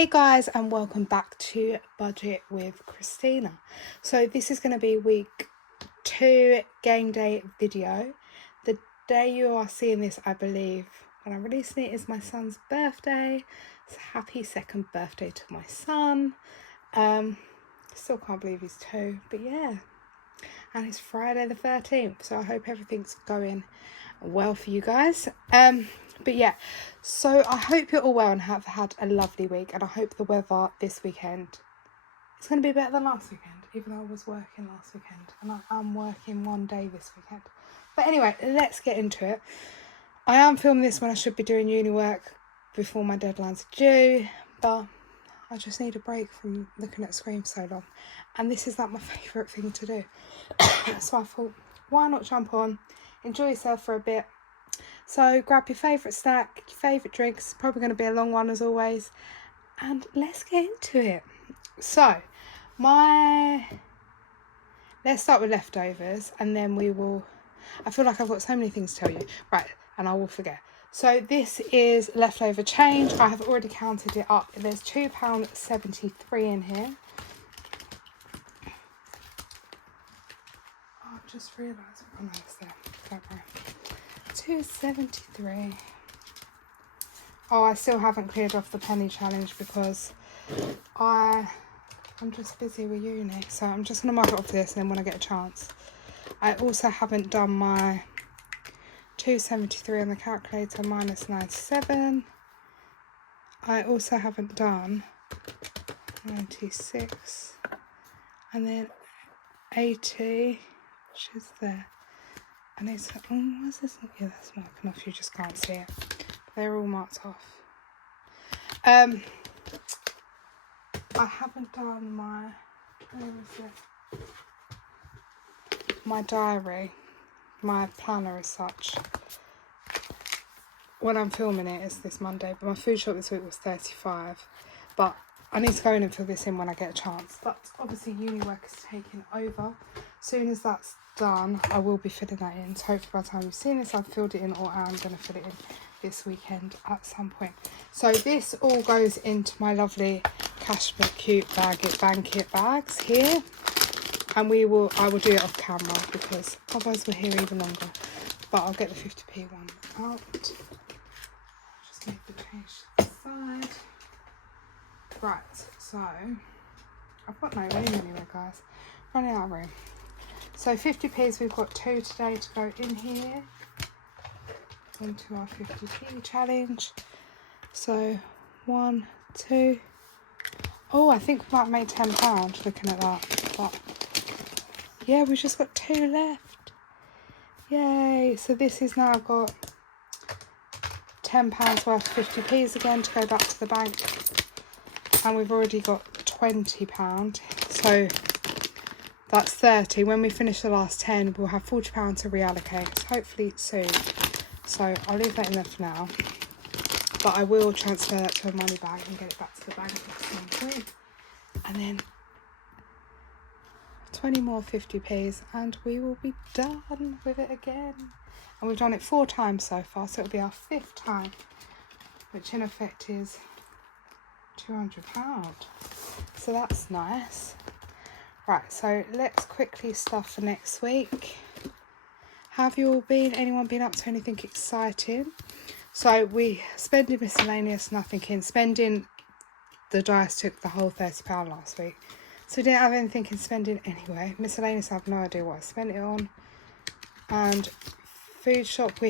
Hey guys, and welcome back to Budget with Christina. So this is going to be week 2 game day video. The day you are seeing this, I believe, when I'm releasing it, is my son's birthday. So happy 2nd birthday to my son. Still can't believe he's 2, but yeah. And it's Friday the 13th, so I hope everything's going well for you guys. But yeah, so I hope you're all well and have had a lovely week, and I hope the weather this weekend is going to be better than last weekend, even though I was working last weekend and I am working one day this weekend. But anyway, let's get into it. I am filming this when I should be doing uni work before my deadlines are due, but I just need a break from looking at the screen for so long, and this is like my favourite thing to do. So I thought, why not jump on, enjoy yourself for a bit. So grab your favourite snack, your favourite drinks. It's probably going to be a long one as always, and let's get into it. So let's start with leftovers, and then I feel like I've got so many things to tell you, right, and I will forget. So this is leftover change. I have already counted it up. There's £2.73 in here. Oh, I've just realised. Oh no, it's there. Don't worry. £2.73. Oh, I still haven't cleared off the penny challenge because I'm just busy with uni. So I'm just going to mark it off this, and then when I get a chance. I also haven't done my £2.73 on the calculator minus 97. I also haven't done 96 and then 80, which is there. And it's what's this? Yeah, that's marking off. You just can't see it. They're all marked off. I haven't done my diary. My planner as such. When I'm filming it, it's this Monday, but my food shop this week was 35. But I need to go in and fill this in when I get a chance. But obviously uni work is taking over. As soon as that's done, I will be filling that in. So hopefully by the time you've seen this, I've filled it in, or I'm going to fill it in this weekend at some point. So this all goes into my lovely Cashmere Cute Blanket bags here. And I will do it off camera because otherwise we're here even longer. But I'll get the 50p one out. Just need to change to the side. Right, so I've got no room anywhere, guys. Running out of room. So 50p's, we've got 2 today to go in here into our 50p challenge. So 1, 2. Oh, I think we might make £10 looking at that. But yeah, we've just got 2 left. Yay. So this is now got £10 worth of 50p's again to go back to the bank. And we've already got £20. So that's 30. When we finish the last 10, we'll have £40 to reallocate. So hopefully soon. So I'll leave that in there for now. But I will transfer that to a money bag and get it back to the bank at some point. And then 20 more 50p's and we will be done with it again. And we've done it 4 times so far, so it'll be our 5th time, which in effect is £200. So that's nice. Right, so let's quickly stuff for next week. Have you all been? Anyone been up to anything exciting? So we spending miscellaneous, nothing in. Spending, the dice took the whole £30 last week. So we didn't have anything in spending anyway. Miscellaneous, I have no idea what I spent it on. And food shop,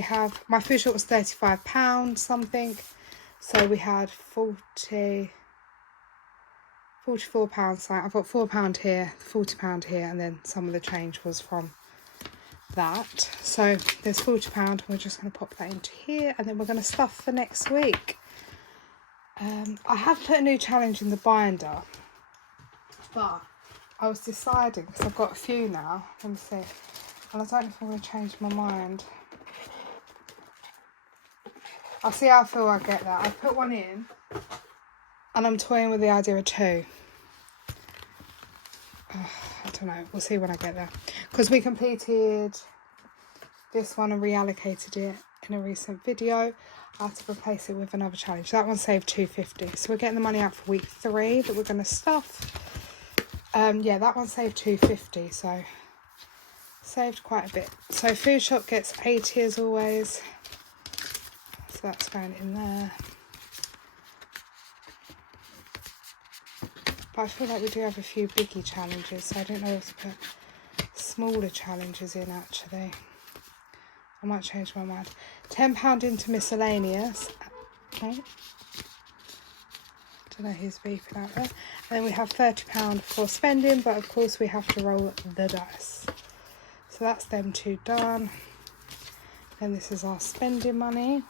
my food shop was £35 something. So we had £44. So I've got £4 here, £40 here, and then some of the change was from that. So there's £40. We're just going to pop that into here, and then we're going to stuff for next week. I have put a new challenge in the binder. But I was deciding, because I've got a few now, let me see, and I don't know if I'm going to change my mind. I'll see how I feel I get that. I've put one in, and I'm toying with the idea of 2. I don't know, we'll see when I get there. Because we completed this one and reallocated it in a recent video. I had to replace it with another challenge. That one saved £2.50. So we're getting the money out for week 3 that we're going to stuff. Yeah, that one saved £2.50. So saved quite a bit. So food shop gets 80 as always. So that's going in there. But I feel like we do have a few biggie challenges, so I don't know if to put smaller challenges in actually. I might change my mind. £10 into miscellaneous. Oh. Don't know who's beeping out there. And then we have £30 for spending, but of course we have to roll the dice. So that's them two done. Then this is our spending money.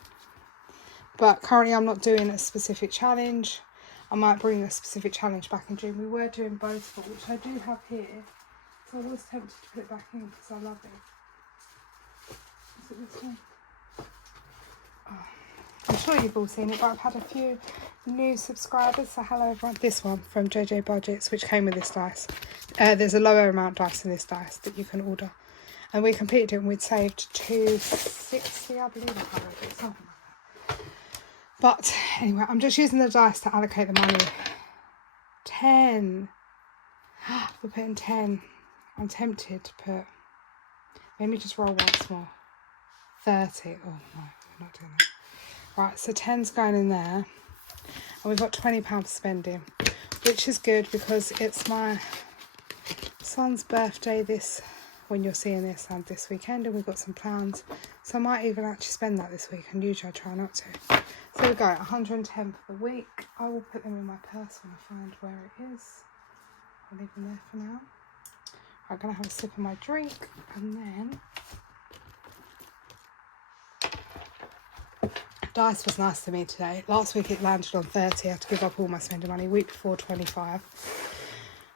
But currently I'm not doing a specific challenge. I might bring a specific challenge back in June. We were doing both, but which I do have here. So I was tempted to put it back in because I love it. Is it this one? Oh, I'm sure you've all seen it, but I've had a few new subscribers. So hello everyone. This one from JJ Budgets, which came with this dice. There's a lower amount dice in this dice that you can order. And we completed it and we'd saved £2.60, I believe, something like that. But anyway, I'm just using the dice to allocate the money. 10. We're putting 10. I'm tempted to put... Let me just roll once more. 30. Oh, no, we're not doing that. Right, so 10's going in there. And we've got £20 for spending, which is good because it's my son's birthday when you're seeing this, and this weekend, and we've got some plans. So I might even actually spend that this week, and usually I try not to. So we go, 110 for the week. I will put them in my purse when I find where it is. I'll leave them there for now. I'm going to have a sip of my drink, and then... Dice was nice to me today. Last week it landed on 30. I had to give up all my spending money. Week before, 25.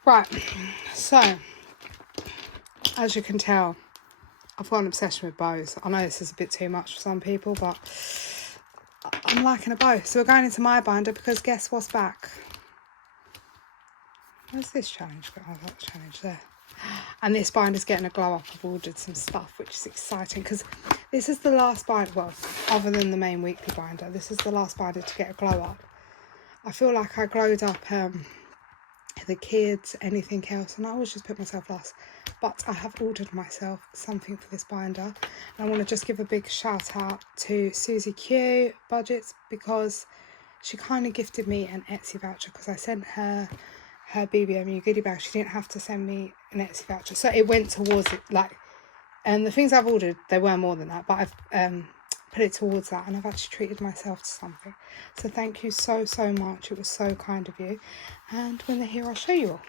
Right, so... As you can tell, I've got an obsession with bows. I know this is a bit too much for some people, but I'm liking a bow. So we're going into my binder because guess what's back? Where's this challenge? Oh, that challenge there. And this binder's getting a glow up. I've ordered some stuff, which is exciting because this is the last binder, well, other than the main weekly binder, this is the last binder to get a glow up. I feel like I glowed up the kids, anything else, and I always just put myself last. But I have ordered myself something for this binder, and I want to just give a big shout out to Susie Q Budgets because she kindly gifted me an Etsy voucher because I sent her BBMU goodie bag. She didn't have to send me an Etsy voucher, so it went towards it. Like, and the things I've ordered, they were more than that, but I've put it towards that, and I've actually treated myself to something. So thank you so much. It was so kind of you. And when they're here, I'll show you all.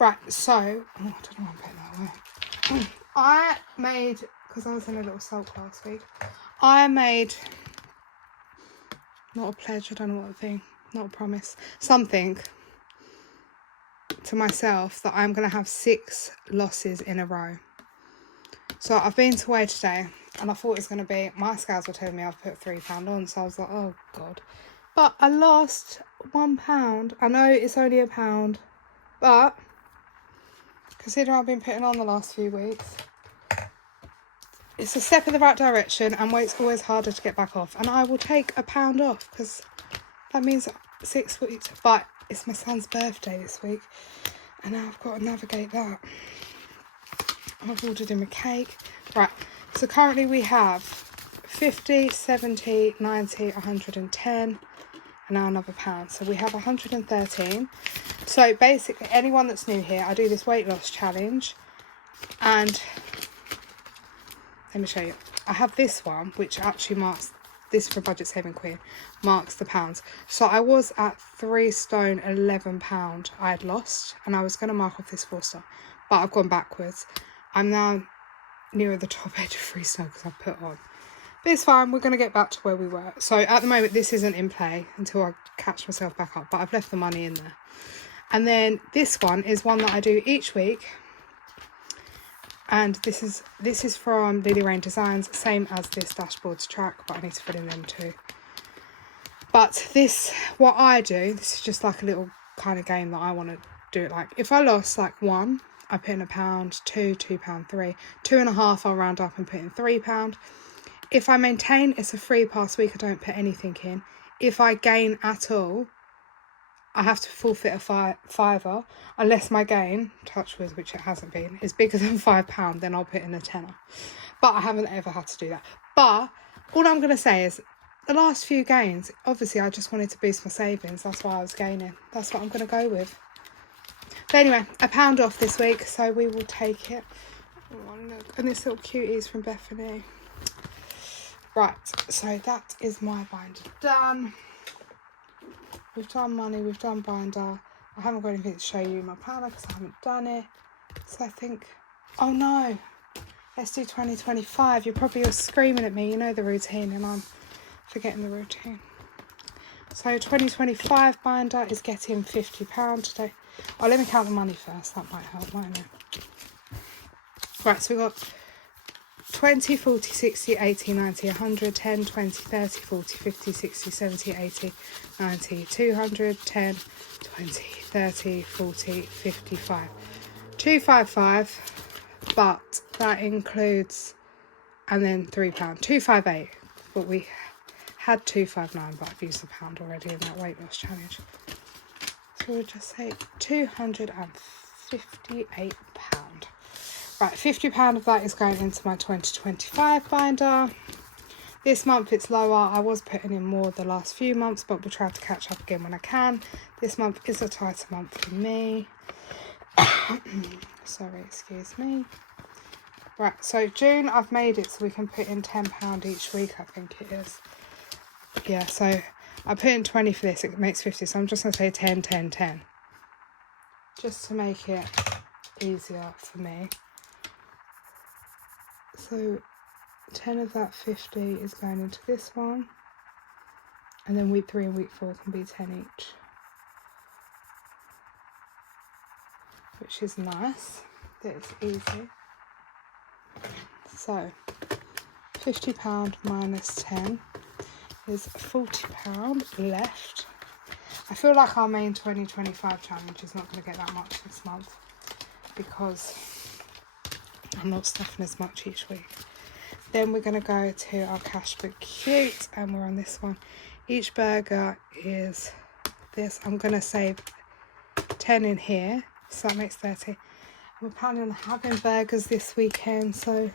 Right, so I don't know why I'm putting that away. I made, because I was in a little sulk last week, I made not a pledge, I don't know what thing, not a promise, something to myself that I'm going to have 6 losses in a row. So I've been to weigh today, and I thought it was going to be, my scales were telling me I've put £3 on, so I was like, oh God. But I lost £1. I know it's only £1, but considering I've been putting on the last few weeks, it's a step in the right direction, and weight's always harder to get back off. And I will take £1 off, because that means 6 weeks. But it's my son's birthday this week, and now I've got to navigate that. I've ordered him a cake. Right, so currently we have 50, 70, 90, 110, and now another £1. So we have 113. So basically, anyone that's new here, I do this weight loss challenge, and let me show you. I have this one, which actually marks, this for Budget Saving Queen, marks the pounds. So I was at 3 stone 11 pound I had lost, and I was going to mark off this 4 stone, but I've gone backwards. I'm now nearer the top edge of 3 stone because I've put on. But it's fine, we're going to get back to where we were. So at the moment, this isn't in play until I catch myself back up, but I've left the money in there. And then this one is one that I do each week. And this is from Lily Rain Designs, same as this dashboards track, but I need to fill in them too. But this, what I do, this is just like a little kind of game that I want to do it like. If I lost like 1, I put in £1, 2, £2, 3, 2.5, I'll round up and put in £3. If I maintain, it's a free pass week. I don't put anything in. If I gain at all, I have to forfeit a fiver. Unless my gain, touch wood, which it hasn't been, is bigger than £5, then I'll put in a tenner. But I haven't ever had to do that. But all I'm going to say is the last few gains, obviously I just wanted to boost my savings. That's why I was gaining. That's what I'm going to go with. But anyway, £1 off this week, so we will take it. Oh, look. And this little cutie is from Bethany. Right, so that is my binder done. We've done money, we've done binder. I haven't got anything to show you in my planner because I haven't done it. So I think, oh no, let's do 2025. You're probably screaming at me, you know the routine, and I'm forgetting the routine. So 2025 binder is getting £50 today. Oh, let me count the money first. That might help, mightn't it? Right, so we've got 20, 40, 60, 80, 90, 100, 10, 20, 30, 40, 50, 60, 70, 80, 90, 200, 10, 20, 30, 40, 55. 255, but that includes, and then £3. 258, but we had 259, but I've used the pound already in that weight loss challenge. So we'll just say £258. Right, £50 of that is going into my 2025 binder. This month it's lower. I was putting in more the last few months, but we'll try to catch up again when I can. This month is a tighter month for me. Sorry, excuse me. Right, so June I've made it so we can put in £10 each week, I think it is. Yeah, so I put in 20 for this, it makes 50, so I'm just going to say 10, 10, 10. Just to make it easier for me. So 10 of that 50 is going into this one, and then week 3 and week 4 can be 10 each, which is nice. That it's easy. So £50 minus 10 is £40 left. I feel like our main 2025 challenge is not going to get that much this month because I'm not stuffing as much each week. Then we're going to go to our cash but cute, and we're on this one. Each burger is this. I'm going to save 10 in here, so that makes 30. We're planning on having burgers this weekend, so,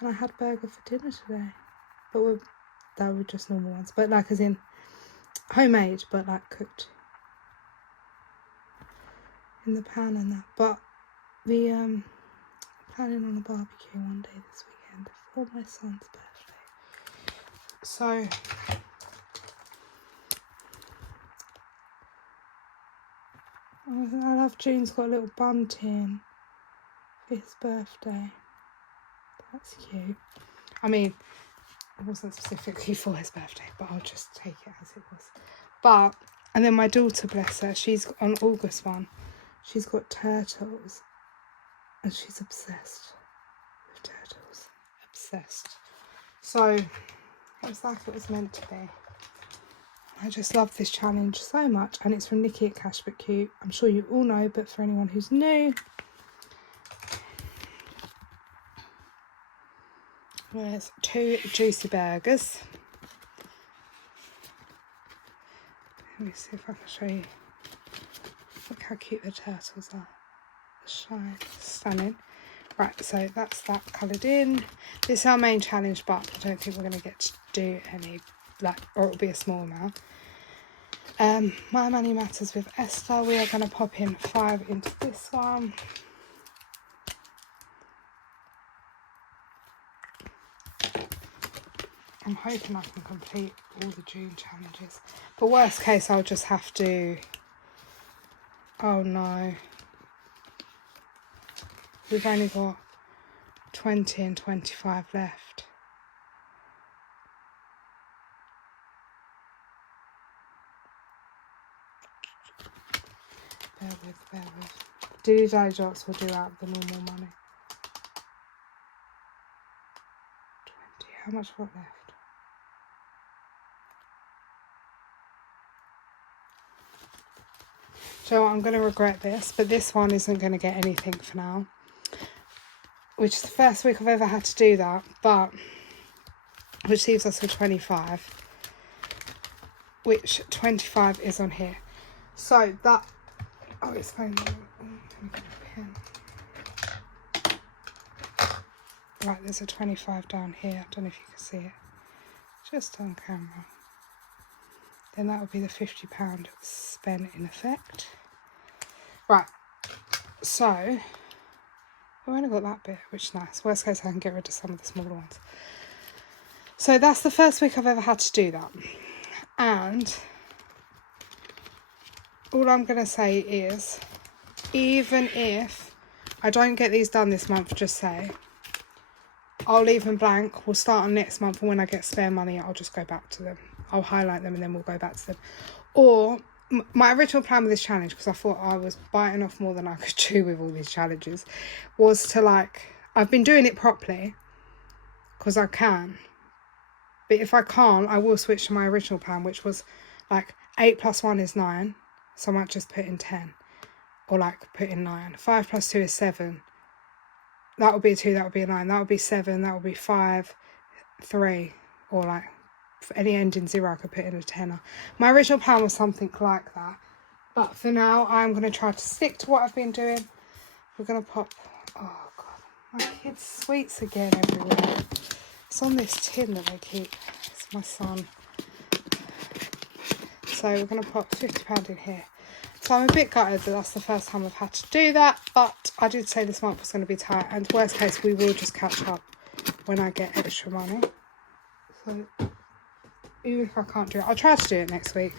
and I had burger for dinner today, but they were just normal ones, but like as in homemade, but like cooked in the pan and that. But the planning on a barbecue one day this weekend for my son's birthday. So I love June's got a little bunting for his birthday. That's cute. I mean, it wasn't specifically for his birthday, but I'll just take it as it was. But, and then my daughter, bless her, she's on August 1. She's got turtles. And she's obsessed with turtles. Obsessed. So, it's like it was meant to be. I just love this challenge so much. And it's from Nikki at Cash But Cute. I'm sure you all know, but for anyone who's new, there's 2 juicy burgers. Let me see if I can show you. Look how cute the turtles are. Shine, stunning. Right, so that's that coloured in. This is our main challenge, but I don't think we're going to get to do any, like, or it'll be a small amount. My money matters with Esther. We are going to pop in 5 into this one. I'm hoping I can complete all the June challenges, but worst case I'll just have to, oh no, we've only got 20 and 25 left. Bear with. Dilly Drrss will do out the normal money. 20, how much got left? So I'm going to regret this, but this one isn't going to get anything for now. Which is the first week I've ever had to do that, but which leaves us with 25, which 25 is on here. So that, oh, it's going, let me get a pen. Right, there's a 25 down here. I don't know if you can see it. Just on camera. Then that would be the £50 spent in effect. Right, so I've only got that bit, which is nice. Worst case, I can get rid of some of the smaller ones. So that's the first week I've ever had to do that. And all I'm going to say is, even if I don't get these done this month, just say, I'll leave them blank. We'll start on next month, and when I get spare money, I'll just go back to them. I'll highlight them and then we'll go back to them. Or my original plan with this challenge, because I thought I was biting off more than I could chew with all these challenges, was to like, I've been doing it properly because I can. But if I can't, I will switch to my original plan, which was like 8 plus 1 is 9. So I might just put in 10. Or like put in 9. 5 plus 2 is 7. That would be a 2, that would be a 9. That would be 7, that would be 5, 3. Or like, for any ending 0, I could put in a tenner. My original plan was something like that. But for now, I'm going to try to stick to what I've been doing. We're going to pop, oh God, my kids' sweets again everywhere. It's on this tin that they keep. It's my son. So we're going to pop £50 in here. So I'm a bit gutted that that's the first time I've had to do that. But I did say this month was going to be tight. And worst case, we will just catch up when I get extra money. So even if I can't do it, I'll try to do it next week.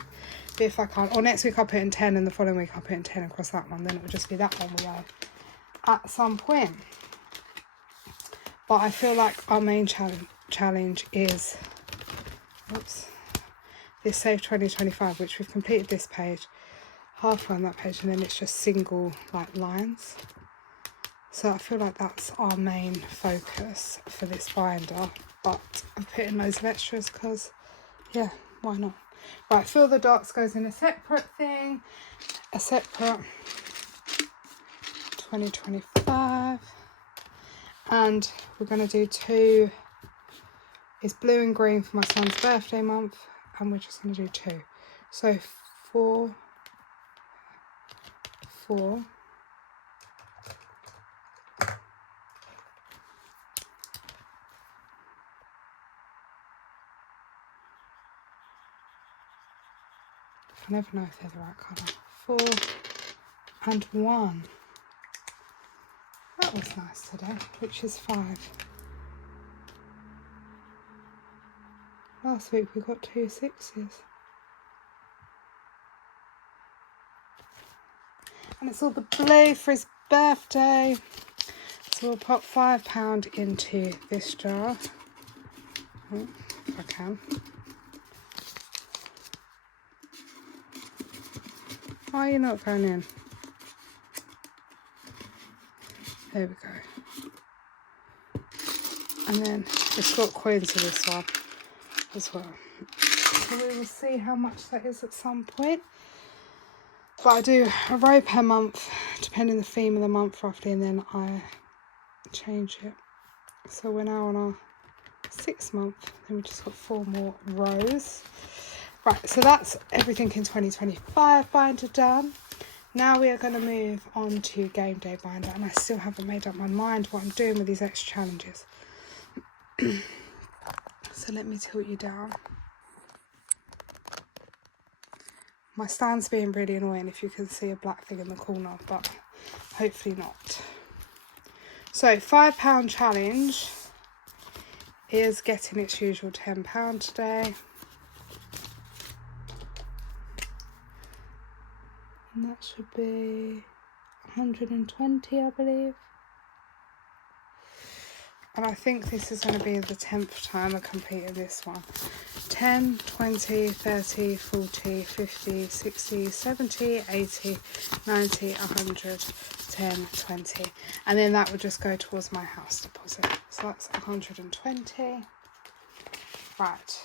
But if I can't, or next week I'll put in 10 and the following week I'll put in 10 across that one. Then it will just be that one we owe at some point. But I feel like our main challenge is, oops, this Save 2025, which we've completed this page, halfway on that page, and then it's just single like lines. So I feel like that's our main focus for this binder. But I've put in loads of extras because, yeah, why not? Right, fill the dots goes in a separate thing, a separate 2025. And we're going to do 2, it's blue and green for my son's birthday month, and we're just going to do 2. So 4, 4, I never know if they're the right colour, 4 and 1. That was nice today, which is 5. Last week we got 2 6s. And it's all the blue for his birthday. So we'll pop £5 into this jar. Oh, if I can. Oh, you're not going in. There we go. And then it's got coins in this one as well. So we will see how much that is at some point. But I do a row per month, depending on the theme of the month roughly, and then I change it. So we're now on our 6th month, then we just got 4 more rows. Right, so that's everything in 2025 binder done. Now we are going to move on to game day binder, and I still haven't made up my mind what I'm doing with these extra challenges. So let me tilt you down. My stand's being really annoying if you can see a black thing in the corner, but hopefully not. So £5 challenge is getting its usual £10 today. And that should be 120, I believe. And I think this is going to be the 10th time I completed this one. 10, 20, 30, 40, 50, 60, 70, 80, 90, 100, 10, 20. And then that would just go towards my house deposit. So that's 120. Right.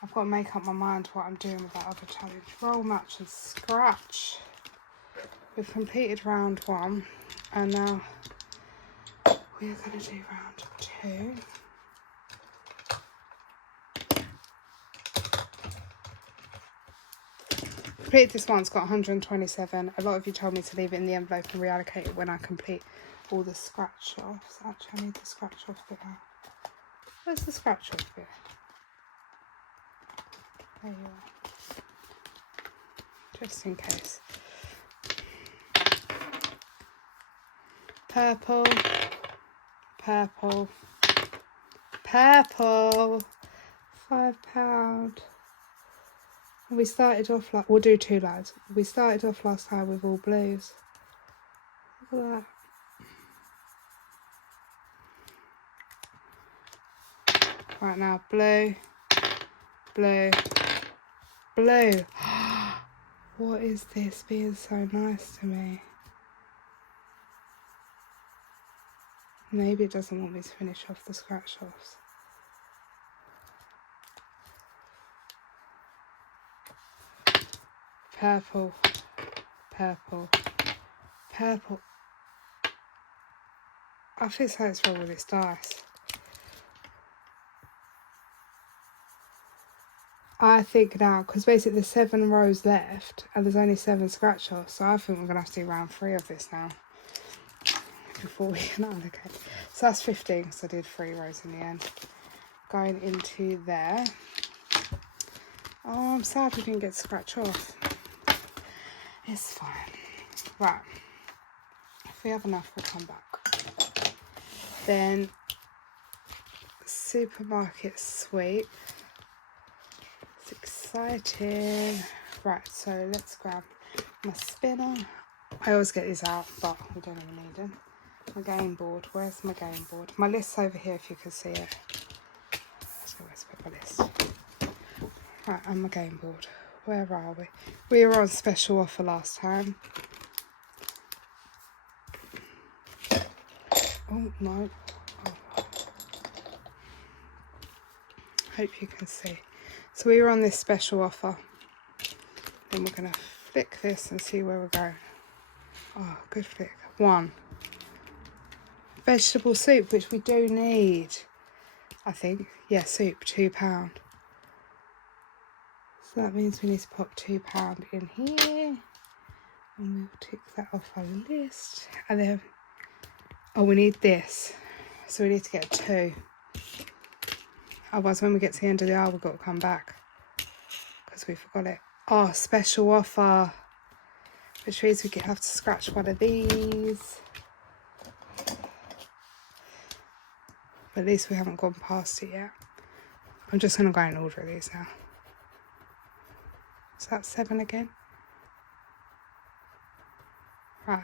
I've got to make up my mind what I'm doing with that other challenge. Roll, match and scratch. We've completed round 1 and now we're going to do round 2. Completed this one, it's got 127. A lot of you told me to leave it in the envelope and reallocate it when I complete all the scratch offs. Actually, I need the scratch off bit out. Where's the scratch off bit? There you are. Just in case. Purple, purple, purple. £5. We started off like, we'll do 2 lines. We started off last time with all blues. Look at that. Right now, blue, blue, blue. What is this being so nice to me? Maybe it doesn't want me to finish off the scratch offs. Purple, purple, purple. I think something's wrong with this dice. I think now, because basically there's 7 rows left and there's only 7 scratch offs, so I think we're going to have to do round 3 of this now before we can allocate. So that's 15, because I did 3 rows in the end. Going into there. Oh, I'm sad we didn't get to scratch off. It's fine. Right. If we have enough, we'll come back. Then, supermarket sweep. It's exciting. Right, so let's grab my spinner. I always get these out, but we don't even need them. My game board. Where's my game board? My list's over here if you can see it. So where's my list? Right, and my game board. Where are we? We were on special offer last time. Oh, no. Oh. Hope you can see. So we were on this special offer. Then we're going to flick this and see where we're going. Oh, good flick. 1. Vegetable soup, which we do need. I think. Yeah, soup, £2. So that means we need to pop £2 in here. And we'll tick that off our list. And then, oh, we need this. So we need to get 2. Otherwise, when we get to the end of the aisle, we've got to come back. Because we forgot it. Oh, special offer. Which means we have to scratch one of these. But at least we haven't gone past it yet. I'm just going to go and order these now. So that's 7 again. Right.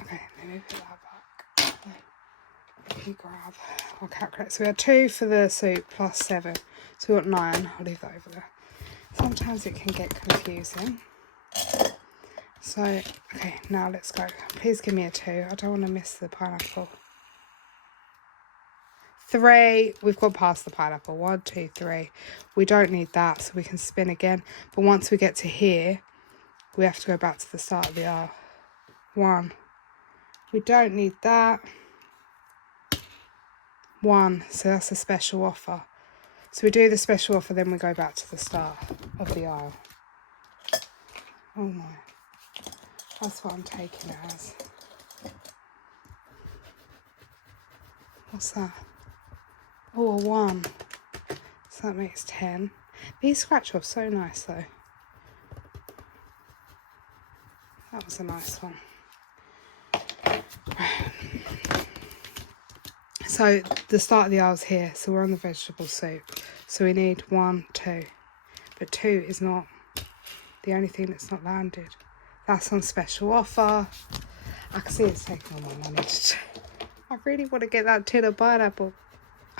Okay, let me put that back. Let me grab our calculator. So we had 2 for the soup plus 7. So we got 9. I'll leave that over there. Sometimes it can get confusing. So, okay, now let's go. Please give me a 2. I don't want to miss the pineapple. 3, we've gone past the pineapple. 1, 2, 3. We don't need that, so we can spin again. But once we get to here, we have to go back to the start of the aisle. 1. We don't need that. 1, so that's a special offer. So we do the special offer, then we go back to the start of the aisle. Oh my. That's what I'm taking it as. What's that? Oh, a 1. So that makes 10. These scratch offs so nice though. That was a nice one. So the start of the aisle's here, so we're on the vegetable soup. So we need 1, 2. But 2 is not the only thing that's not landed. That's on special offer. I can see it's taking all my money. I really want to get that tin of pineapple.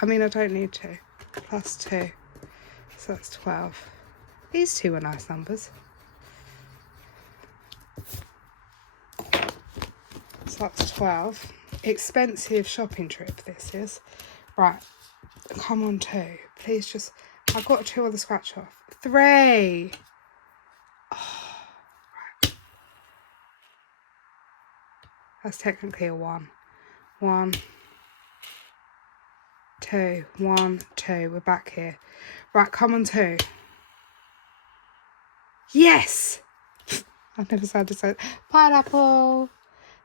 I mean, I don't need to. Plus 2. So that's 12. These 2 are nice numbers. So that's 12. Expensive shopping trip this is. Right. Come on, 2. Please just... I've got 2 on the scratch off. 3. Oh, right. That's technically a 1. 1, 2, 1, 2. We're back here. Right, come on, 2. Yes! I've never said to say pineapple.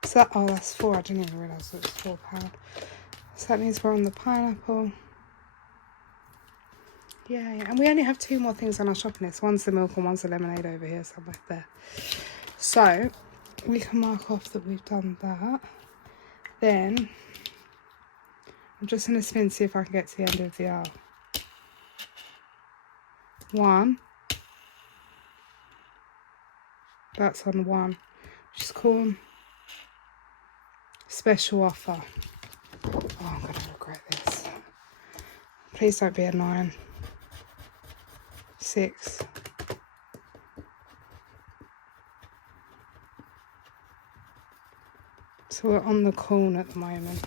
So oh, that's 4. I didn't even realise it was £4. So that means we're on the pineapple. Yay. And we only have 2 more things on our shopping list. One's the milk and one's the lemonade over here somewhere there. So we can mark off that we've done that. Then I'm just going to spin, see if I can get to the end of the aisle. 1. That's on 1. Which is cool. Special offer. Oh, I'm going to regret this. Please don't be a 9. 6. So we're on the corner at the moment.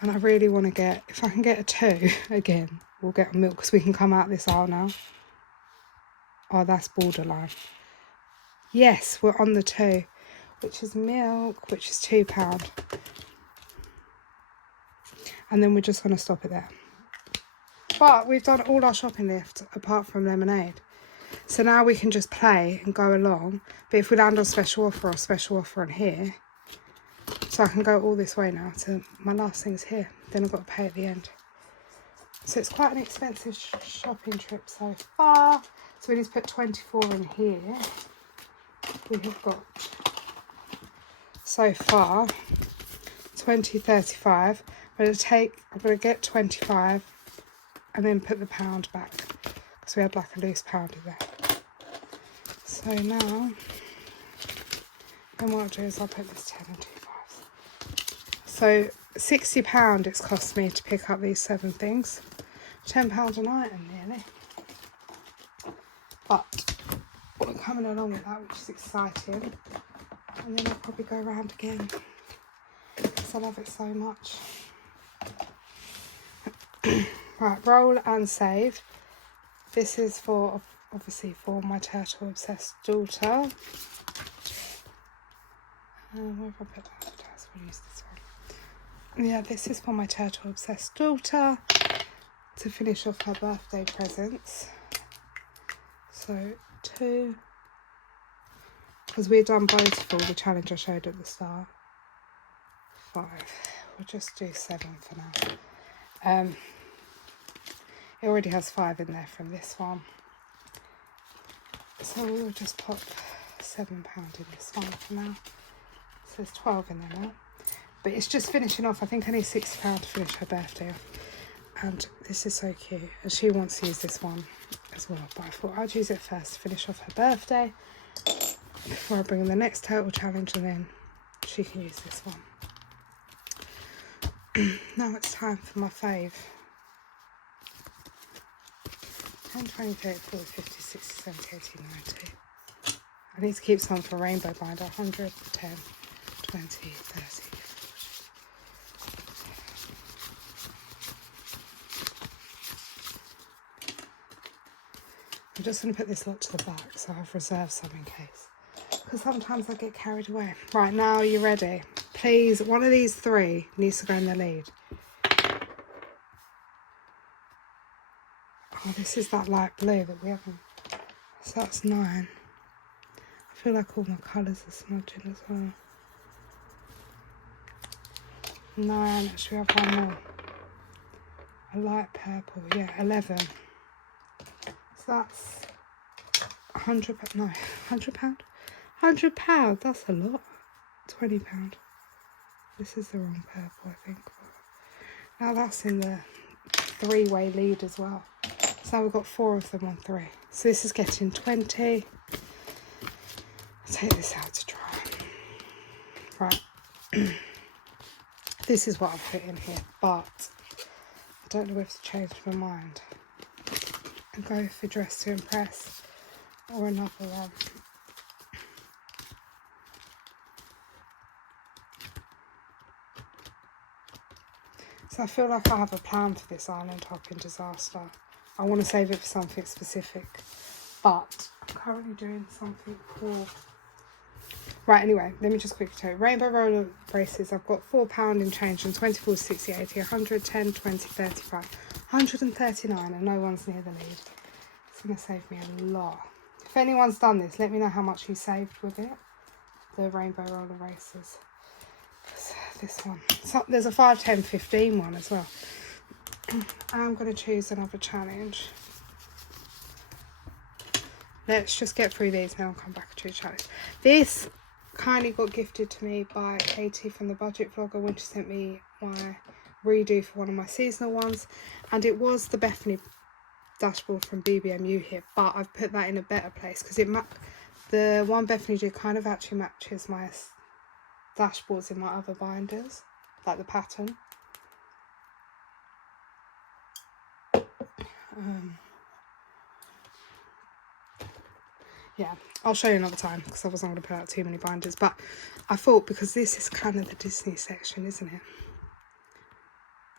And I really want to get, if I can get a 2 again, we'll get a milk because we can come out this aisle now. Oh, that's borderline. Yes, we're on the 2, which is milk, which is £2. And then we're just going to stop it there. But we've done all our shopping list apart from lemonade. So now we can just play and go along. But if we land on special offer or special offer on here, so I can go all this way now to my last thing's here. Then I've got to pay at the end. So it's quite an expensive shopping trip so far. So we need to put 24 in here. We have got so far 20, 35. I'm going to get 25 and then put the pound back because we had like a loose pound in there. So now, then what I'll do is I'll put this 10 and 2 5s. So £60 it's cost me to pick up these 7 things. £10 an item nearly. But we're coming along with that, which is exciting. And then I'll probably go around again because I love it so much. Right, roll and save. This is for, obviously, for my turtle obsessed daughter. Where have I put that? We'll use this one. Yeah, this is for my turtle obsessed daughter to finish off her birthday presents. So 2, because we've done both for the challenge I showed at the start. 5. We'll just do 7 for now. It already has 5 in there from this one, so we'll just pop £7 in this one for now. So there's 12 in there now, but it's just finishing off. I think I need £60 to finish her birthday off, and this is so cute, and she wants to use this one as well, but I thought I'd use it first to finish off her birthday before I bring in the next turtle challenge, and then she can use this one. Now it's time for my fave. 10, 20, 30, 40, 50, 60, 70, 80, 90. I need to keep some for rainbow binder. 100, 10, 20, 30, 40. I'm just going to put this lot to the back so I've reserved some in case. Because sometimes I get carried away. Right, now are you ready? Please, one of these 3 needs to go in the lead. Oh, this is that light blue that we haven't. So that's 9. I feel like all my colours are smudging as well. 9. Actually, we have one more. A light purple. Yeah, 11. So that's £100. No, £100. £100. That's a lot. £20. This is the wrong purple, I think. Now that's in the 3-way lead as well. So we've got 4 of them on 3. So this is getting 20. I'll take this out to dry. Right. This is what I've put in here, but I don't know if to change my mind and go for Dress to Impress or another one. So I feel like I have a plan for this island hopping disaster. I want to save it for something specific, but I'm currently doing something for... Right, anyway, let me just quickly tell you. Rainbow roller braces, I've got £4 in change and 24, 60, 80, 100, 10, 20, 35, 139 and no one's near the lead. It's going to save me a lot. If anyone's done this, let me know how much you saved with it. The Rainbow Roller Racers. This one. So, there's a 5, 10, 15 one as well. I'm going to choose another challenge. Let's just get through these and I'll come back to the challenge. This kindly got gifted to me by Katie from the Budget Vlogger when she sent me my redo for one of my seasonal ones. And it was the Bethany dashboard from BBMU here, but I've put that in a better place because the one Bethany did kind of actually matches my dashboards in my other binders, like the pattern. Yeah, I'll show you another time because I wasn't going to put out too many binders, but I thought because this is kind of the Disney section, isn't it?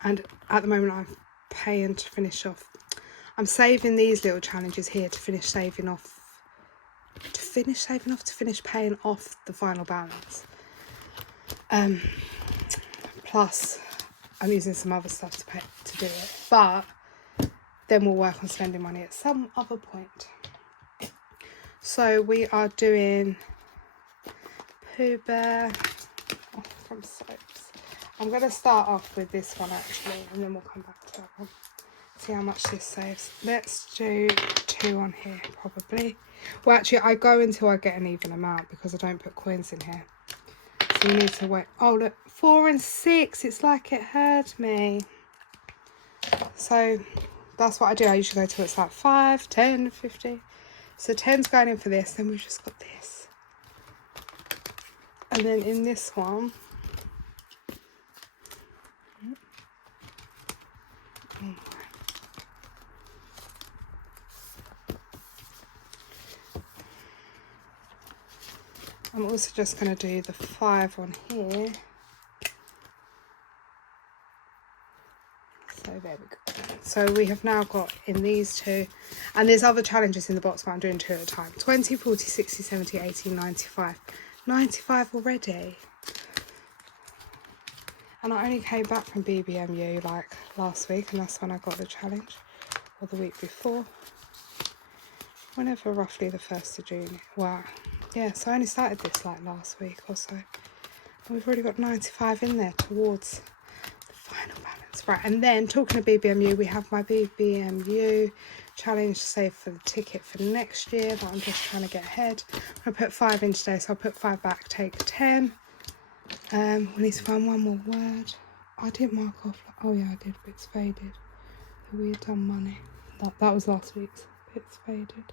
And at the moment I'm paying to finish off. I'm saving these little challenges here to finish paying off the final balance. Plus I'm using some other stuff to do it, but then we'll work on spending money at some other point. So we are doing Pooh Bear from Soaps. I'm going to start off with this one actually, and then we'll come back to that one. See how much this saves. Let's do 2 on here probably. Well, actually I go until I get an even amount because I don't put coins in here. So you need to wait. Oh look, 4 and 6. It's like it hurt me. So that's what I do. I usually go till it's like 5, 10, 50. So 10's going in for this, then we've just got this. And then in this one, I'm also just going to do the 5 on here. So there we go. So we have now got in these 2, and there's other challenges in the box, but I'm doing 2 at a time. 20, 40, 60, 70, 80, 95. 95 already. And I only came back from BBMU like last week, and that's when I got the challenge, or the week before. Whenever roughly the 1st of June. Wow. Yeah, so I only started this like last week or so. And we've already got 95 in there towards the final balance. Right, and then talking of BBMU, we have my BBMU challenge saved for the ticket for next year that I'm just trying to get ahead. I'm going to put 5 in today, so I'll put 5 back, take 10. We need to find one more word. I didn't mark off. Oh yeah, I did. Bits faded. We had done money. That was last week's. Bits faded.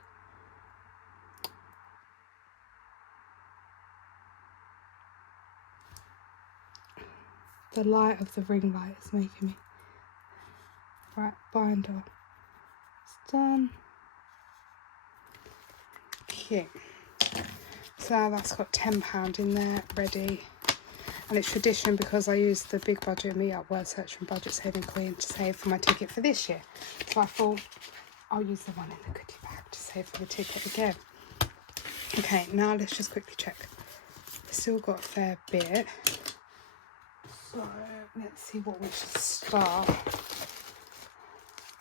The light of the ring light is making me. Right, binder. It's done. Okay. So that's got £10 in there, ready. And it's tradition because I used the big budget meetup Wordsearch from Budget Saving Queen to save for my ticket for this year. So I thought I'll use the one in the goodie bag to save for the ticket again. Okay, now let's just quickly check. We've still got a fair bit. So let's see what we should start.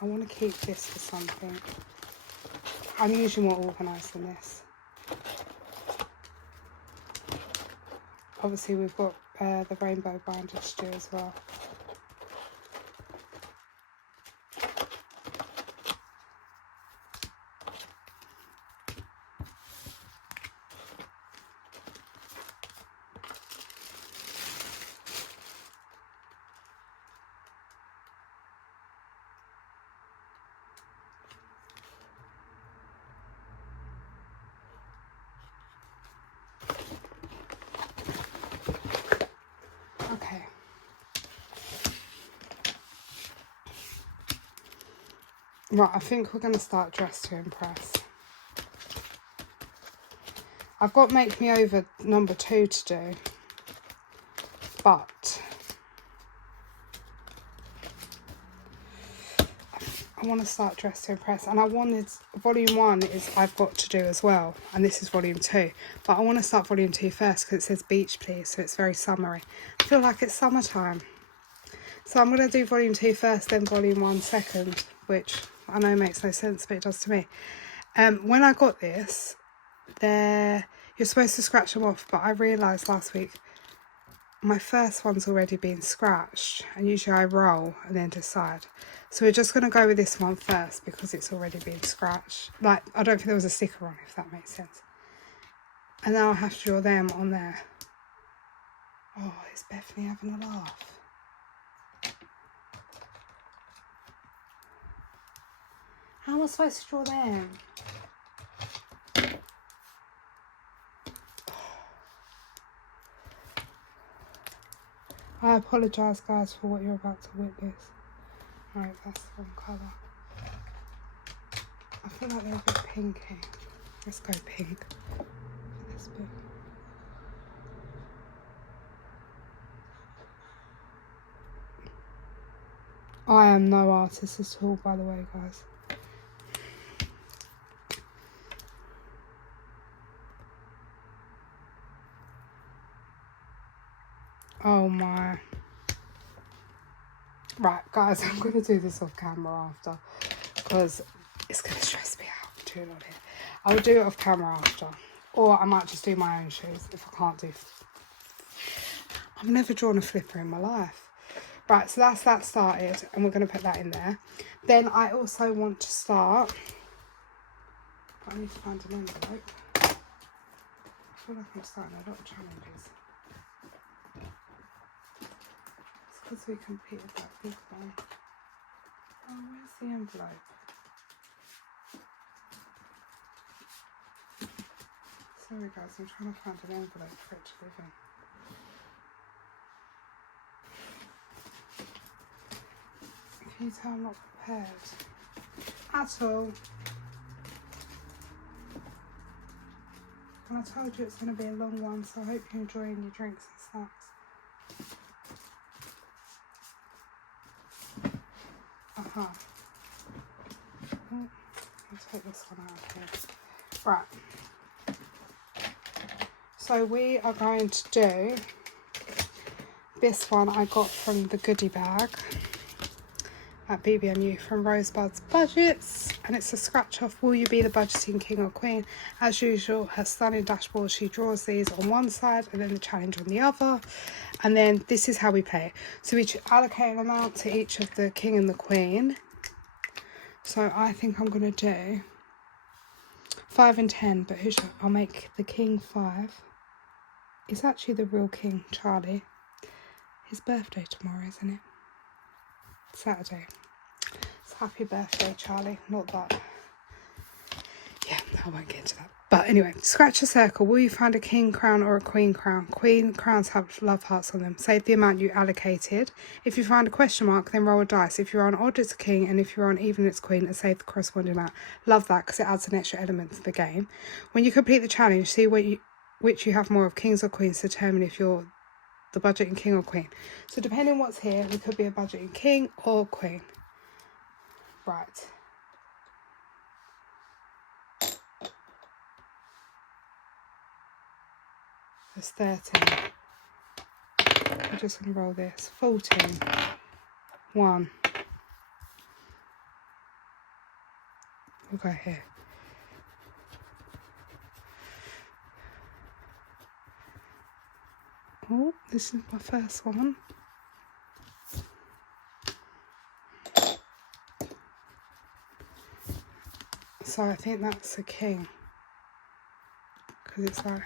I want to keep this for something. I'm usually more organised than this. Obviously we've got the rainbow binders to do as well. Okay. Right, I think we're going to start Dress to Impress. I've got Make Me Over number 2 to do, but I want to start Dress to Impress, and I wanted volume 1 is I've got to do as well, and this is volume 2, but I want to start volume 2 first because it says beach please, so it's very summery. I feel like it's summertime. So I'm going to do volume 2 first, then volume 1 second, which I know makes no sense, but it does to me. When I got this, you're supposed to scratch them off, but I realised last week my first one's already been scratched, and usually I roll and then decide. So we're just going to go with this one first because it's already been scratched. Like, I don't think there was a sticker on, if that makes sense. And now I have to draw them on there. Oh, is Bethany having a laugh? How am I supposed to draw them? I apologise, guys, for what you're about to witness. Right, that's the wrong colour. I feel like they're a bit pinky. Let's go pink for this bit. I am no artist at all, by the way, guys. Oh my. Right, guys, I'm going to do this off camera after because it's going to stress me out doing all it. I'll do it off camera after. Or I might just do my own shoes if I can't do... I've never drawn a flipper in my life. Right, so that's that started, and we're going to put that in there. Then I also want to start... I need to find an envelope. I feel like I'm starting a lot of challenges. It's because we completed that big one. Oh, where's the envelope? Sorry guys, I'm trying to find an envelope for it to live in. Can you tell I'm not prepared at all? And I told you it's going to be a long one, so I hope you're enjoying your drinks and snacks. Oh, I'll take this one out of here. Right. So we are going to do this one I got from the goodie bag at BBMU from Rosebud's Budgets, and it's a scratch off Will You Be the Budgeting King or Queen. As usual, her stunning dashboard, she draws these on one side and then the challenge on the other, and then this is how we play it. So we allocate an amount to each of the king and the queen. So I think I'm going to do 5 and 10, but I'll make the king 5. It's actually the real king, Charlie. His birthday tomorrow, isn't it? Saturday. So happy birthday, Charlie. Not that. Yeah, I won't get into that. But anyway, scratch a circle. Will you find a king crown or a queen crown? Queen crowns have love hearts on them. Save the amount you allocated. If you find a question mark, then roll a dice. If you're on odd, it's a king, and if you're on even, it's queen, and save the corresponding amount. Love that because it adds an extra element to the game. When you complete the challenge, see which you have more of, kings or queens, to determine if you're the budgeting king or queen. So depending on what's here, we could be a budgeting king or queen. Right. There's 13. I'm just going to roll this. 14. 1. We'll go here. Oh, this is my first one. So I think that's a king, because it's like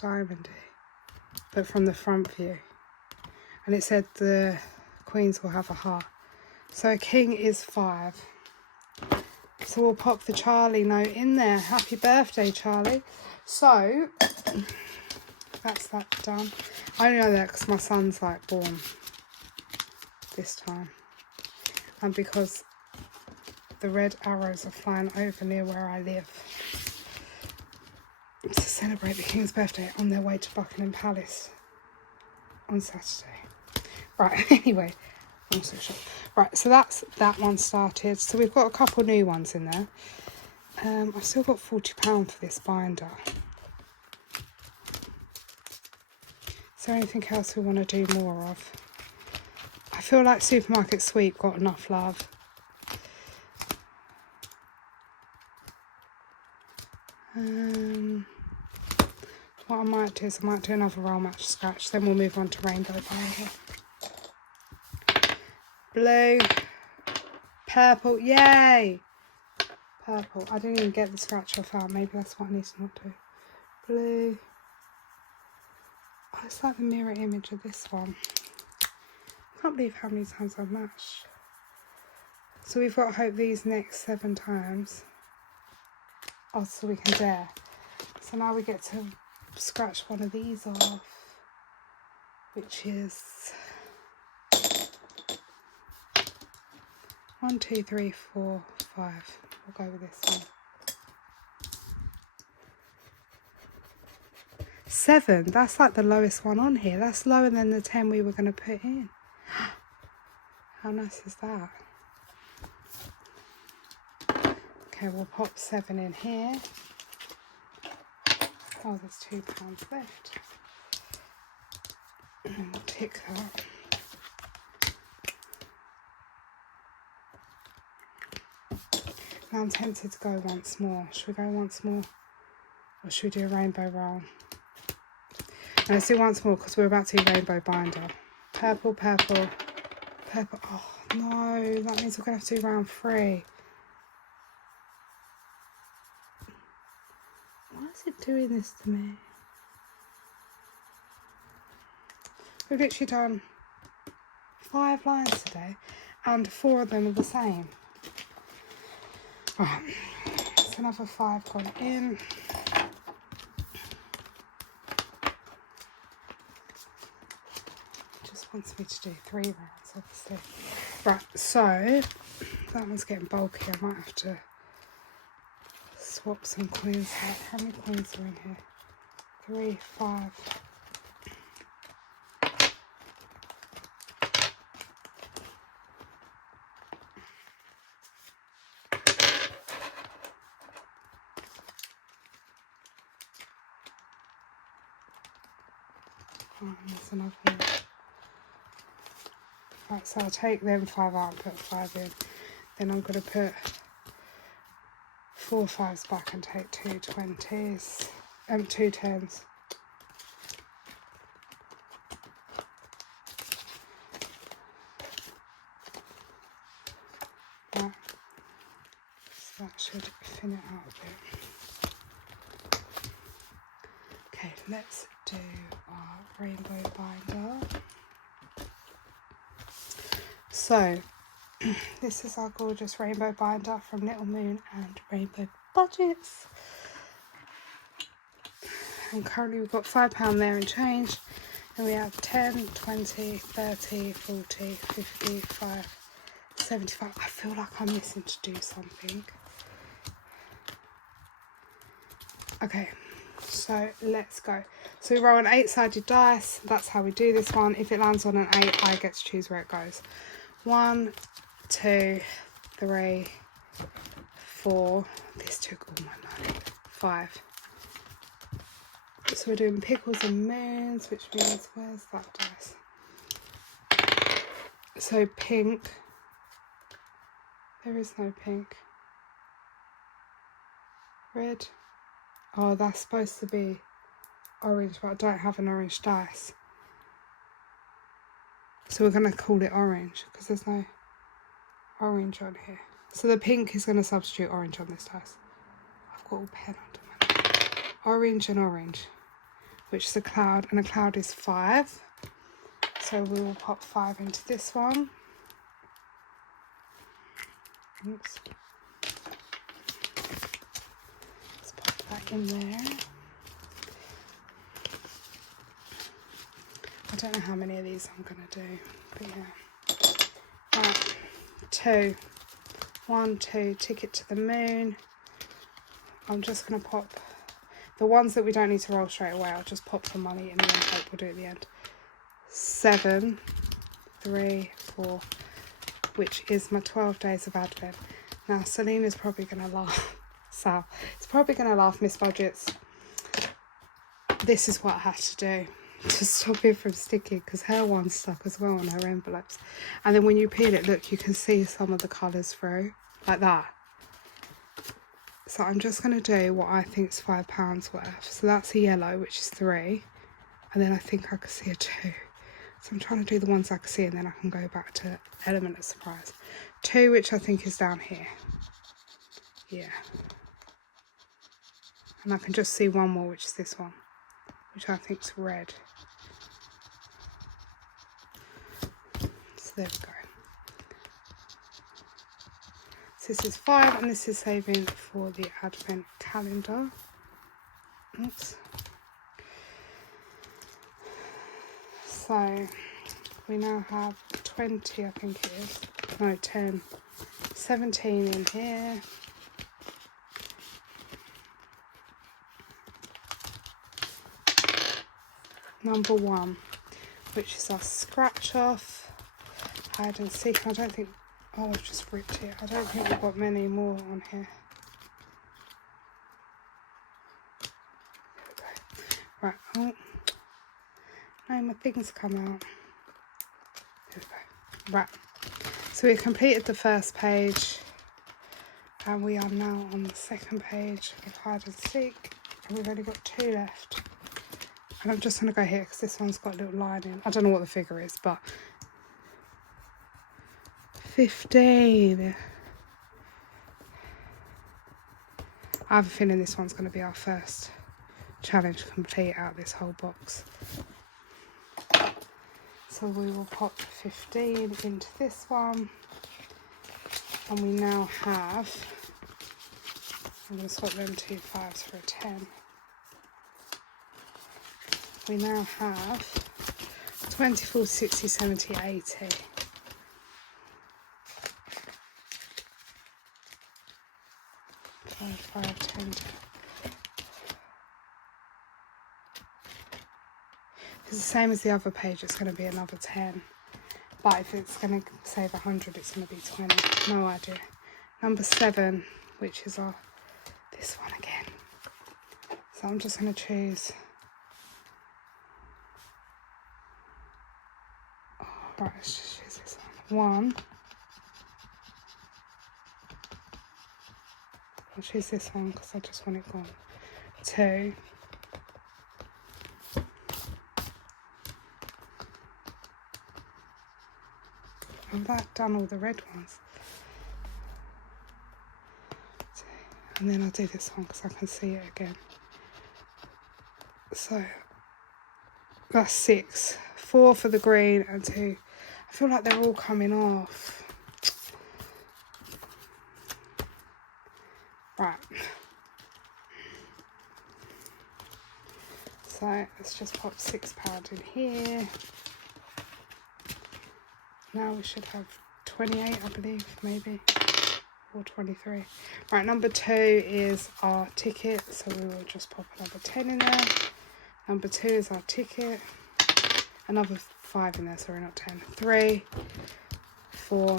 diamondy, but from the front view. And it said the queens will have a heart. So a king is 5. So we'll pop the Charlie note in there. Happy birthday, Charlie. So that's that done. I only know that because my son's like born this time, and because the red arrows are flying over near where I live to celebrate the King's birthday on their way to Buckingham Palace on Saturday. Right, anyway, I'm so sure. Right, so that's that one started. So we've got a couple new ones in there. I've still got £40 for this binder. Is there anything else we want to do more of? I feel like Supermarket Sweep got enough love. What I might do is I might do another roll match scratch, then we'll move on to Rainbow Binder. Blue, purple, yay! Purple. I didn't even get the scratch off out. Maybe that's what I need to not do. Blue. Oh, it's like the mirror image of this one. I can't believe how many times I've matched. So we've got to hope these next 7 times. Oh, so we can dare. So now we get to scratch one of these off, which is 1, 2, 3, 4, 5. We'll go with this one. 7. That's like the lowest one on here. That's lower than the 10 we were going to put in. How nice is that? Okay, we'll pop 7 in here. Oh, there's £2 left. And we'll tick that. Now I'm tempted to go once more. Should we go once more? Or should we do a rainbow roll? No, let's do once more because we're about to do Rainbow Binder. Purple, purple, purple. Oh, no. That means we're going to have to do round 3. Why is it doing this to me? We've literally done 5 lines today and 4 of them are the same. Right, so another 5 gone in. Just wants me to do 3 rounds, obviously. Right, so that one's getting bulky. I might have to swap some coins out. How many coins are in here? 3, 5. Right, there's another one. Right, so I'll take them 5 out and put 5 in. Then I'm going to put 4 5s back and take 2 20s, 2 10s. Right, so that should thin it out a bit. Okay, let's do our Rainbow Binder. So, this is our gorgeous Rainbow Binder from Little Moon and Rainbow Budgets. And currently we've got £5 there and change. And we have 10, 20, 30, 40, 55, 75. I feel like I'm missing to do something. Okay, so let's go. So we roll an 8-sided dice. That's how we do this one. If it lands on an 8, I get to choose where it goes. 1, 2, 3, 4. This took all my money. 5. So we're doing pickles and moons, which means where's that dice? So pink. There is no pink. Red. Oh, that's supposed to be orange, but I don't have an orange dice. So we're going to call it orange because there's no orange on here. So the pink is going to substitute orange on this dice. I've got all pen under my nose. Orange and orange, which is a cloud, and a cloud is 5. So we will pop 5 into this one. Oops. Let's pop that in there. I don't know how many of these I'm going to do, but yeah. Right, 2. 1, 2, ticket to the moon. I'm just going to pop the ones that we don't need to roll straight away. I'll just pop some money in the envelope. We'll do it at the end. 7, 3, 4, which is my 12 days of Advent. Now, Selena's probably going to laugh. Sal, it's probably going to laugh, Miss Budgets. This is what I have to do. to stop it from sticking, because her one's stuck as well on her envelopes. And then when you peel it, look, you can see some of the colours through, like that. So I'm just going to do what I think is £5 worth. So that's a yellow, which is 3. And then I think I could see a 2. So I'm trying to do the ones I can see, and then I can go back to element of surprise. 2, which I think is down here. Yeah. And I can just see one more, which is this one, which I think is red. So there we go. So this is 5, and this is saving for the advent calendar. Oops. So we now have 20, I think it is. No, 10. 17 in here. Number 1, which is our scratch off, hide and seek. I don't think, oh, I've just ripped it. I don't think we've got many more on here. There we go. Right, oh, no, my things come out. There we go. Right, so we completed the first page, and we are now on the second page of hide and seek, and we've only got 2 left. And I'm just going to go here because this one's got a little line in. I don't know what the figure is, but 15. I have a feeling this one's going to be our first challenge complete out of this whole box. So we will pop 15 into this one. And we now have, I'm going to swap them 2 5s for a 10. We now have 20, 40, 60, 70, 80. Five, 10. It's the same as the other page, it's going to be another 10. But if it's going to save 100, it's going to be 20. No idea. Number 7, which is this one again. So I'm just going to choose. Right, let's just use this one. 1. I'll choose this one because I just want it gone. 2. I've done all the red ones. 2. And then I'll do this one because I can see it again. So that's 6. 4 for the green and 2. I feel like they're all coming off. Right. So let's just pop £6 in here. Now we should have 28, I believe, maybe, or 23. Right, number 2 is our ticket, so we will just pop another 10 in there. Number 2 is our ticket. Another 5 in there, sorry, not 10. 3, 4,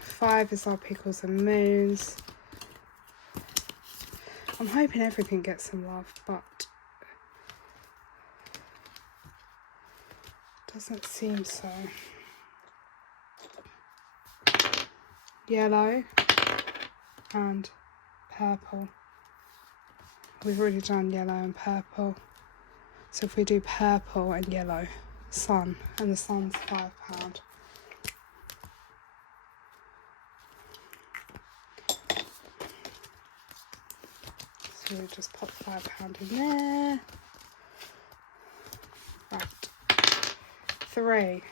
5 is our pickles and moons. I'm hoping everything gets some love, but doesn't seem so. Yellow and purple. We've already done yellow and purple. So if we do purple and yellow, sun, and the sun's £5. So we'll just pop £5 in there. Right. 3.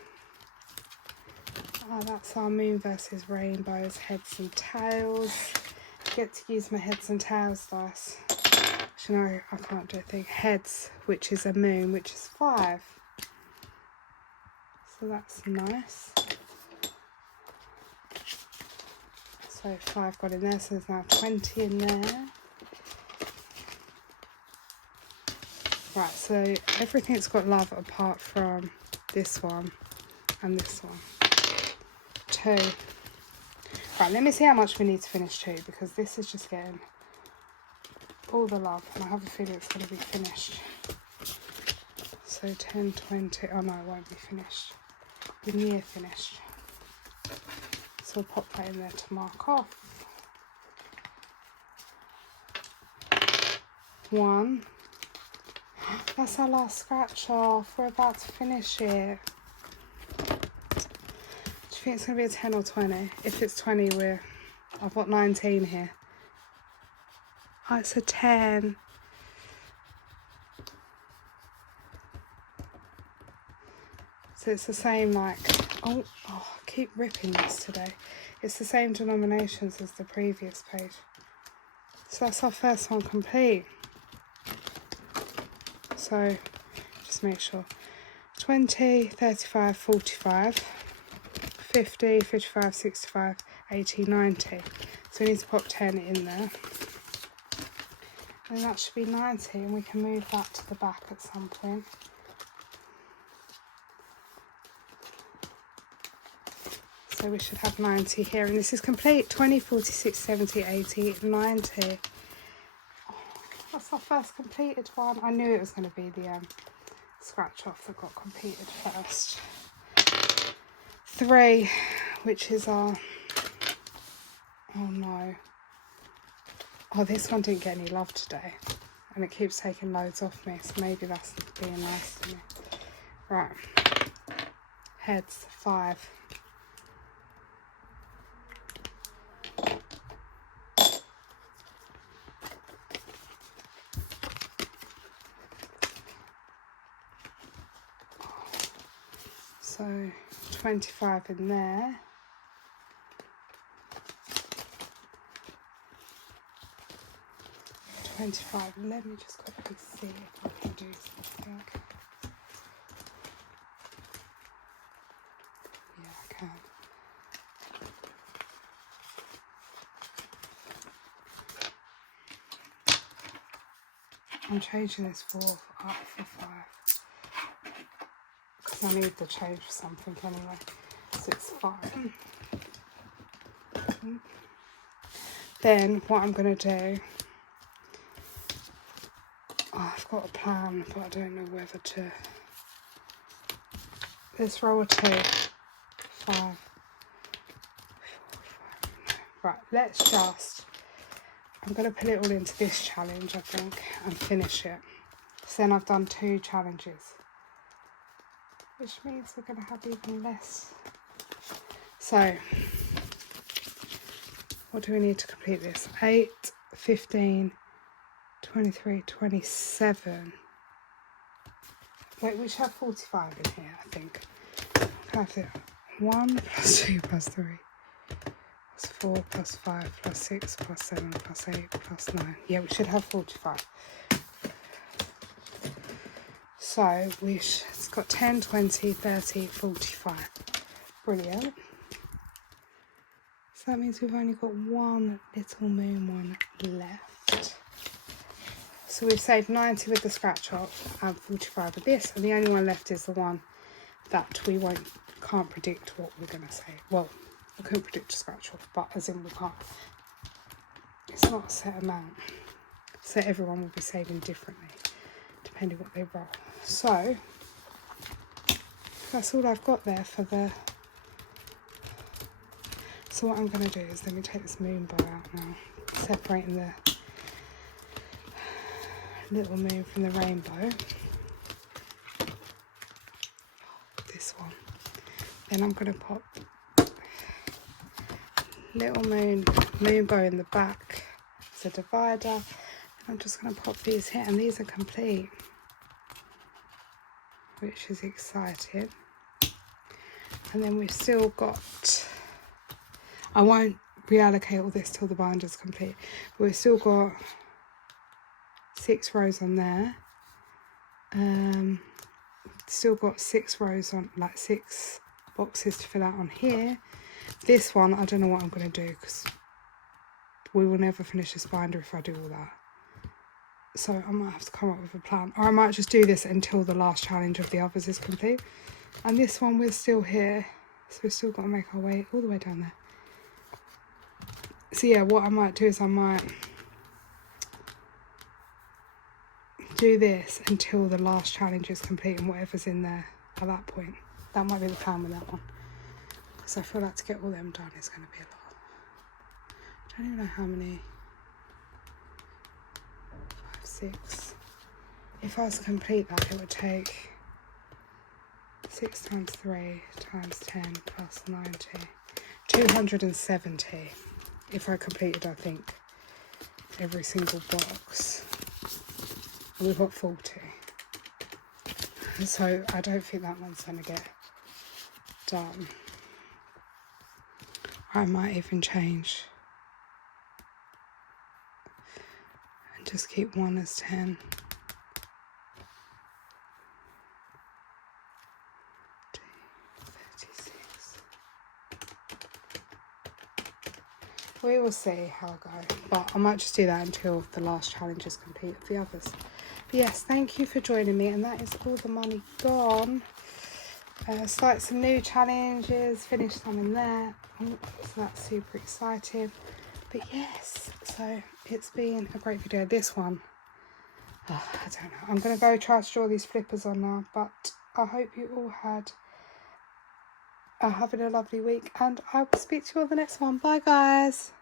Oh, that's our moon versus rainbows, heads and tails. I get to use my heads and tails dice. Actually, no, I can't do a thing. Heads, which is a moon, which is 5. So that's nice. So 5 got in there, so there's now 20 in there. Right, so everything's got love apart from this one and this one. 2. Right, let me see how much we need to finish 2, because this is just getting all the love and I have a feeling it's going to be finished. So 10, 20, oh no, it won't be finished. Be near finished. So we'll pop that in there to mark off. 1. That's our last scratch off. We're about to finish it. Do you think it's going to be a 10 or 20? If it's 20, I've got 19 here. Oh, it's a 10. So it's the same, like, oh, I keep ripping this today. It's the same denominations as the previous page. So that's our first one complete. So just make sure. 20, 35, 45, 50, 55, 65, 80, 90. So we need to pop 10 in there. And that should be 90, and we can move that to the back at some point. So we should have 90 here, and this is complete. 20, 46, 70, 80, 90. Oh, that's our first completed one. I knew it was going to be the scratch off that got completed first. 3, which is our, oh no. Oh, this one didn't get any love today, and it keeps taking loads off me, so maybe that's being nice to me. Right, heads, 5. So 25 in there. 25. Let me just quickly see if I can do something. Yeah, I can. I'm changing this 4 up for 5 because I need to change for something anyway. So it's 5. Then what I'm going to do, I've got a plan, but I don't know whether to. Let's roll a 2, 5, 4, 5. Right, let's just. I'm going to put it all into this challenge, I think, and finish it. So then I've done 2 challenges, which means we're going to have even less. So, what do we need to complete this? 8, 15, 23, 27. Wait, we should have 45 in here, I think. Have it. 1 plus 2 plus 3 plus 4 plus 5 plus 6 plus 7 plus 8 plus 9. Yeah, we should have 45. So it's got 10, 20, 30, 45. Brilliant. So that means we've only got one little moon one left. So we've saved 90 with the scratch off and 45 with this, and the only one left is the one that we can't predict what we're going to say. Well, we couldn't predict a scratch off, but as in we can't. It's not a set amount, so everyone will be saving differently depending what they roll. So that's all I've got there for the. So what I'm going to do is, let me take this moon bow out now, separating the little moon from the rainbow. This one. Then I'm going to pop little moon bow in the back as a divider. And I'm just going to pop these here, and these are complete, which is exciting. And then we've still got, I won't reallocate all this till the binder's complete, but we've still got 6 rows on there. Still got 6 rows on, like 6 boxes to fill out on here. This one, I don't know what I'm going to do, because we will never finish this binder if I do all that. So I might have to come up with a plan, or I might just do this until the last challenge of the others is complete. And this one, we're still here, so we've still got to make our way all the way down there. So yeah, what I might do is I might do this until the last challenge is complete and whatever's in there at that point. That might be the plan with that one. Because I feel like to get all them done is going to be a lot. I don't even know how many. 5, 6. If I was to complete that, it would take 6 times 3 times 10 plus 90. 270 if I completed, I think, every single box. We've got 40. So I don't think that one's going to get done. I might even change and just keep 1 as 10. We will see how I go, but I might just do that until the last challenge is complete of the others. But yes, thank you for joining me, and that is all the money gone. Start some new challenges, finish some in there, so that's super exciting. But yes, so it's been a great video. This one, I don't know, I'm going to go try to draw these flippers on now, but I hope you all are having a lovely week, and I will speak to you on the next one. Bye guys.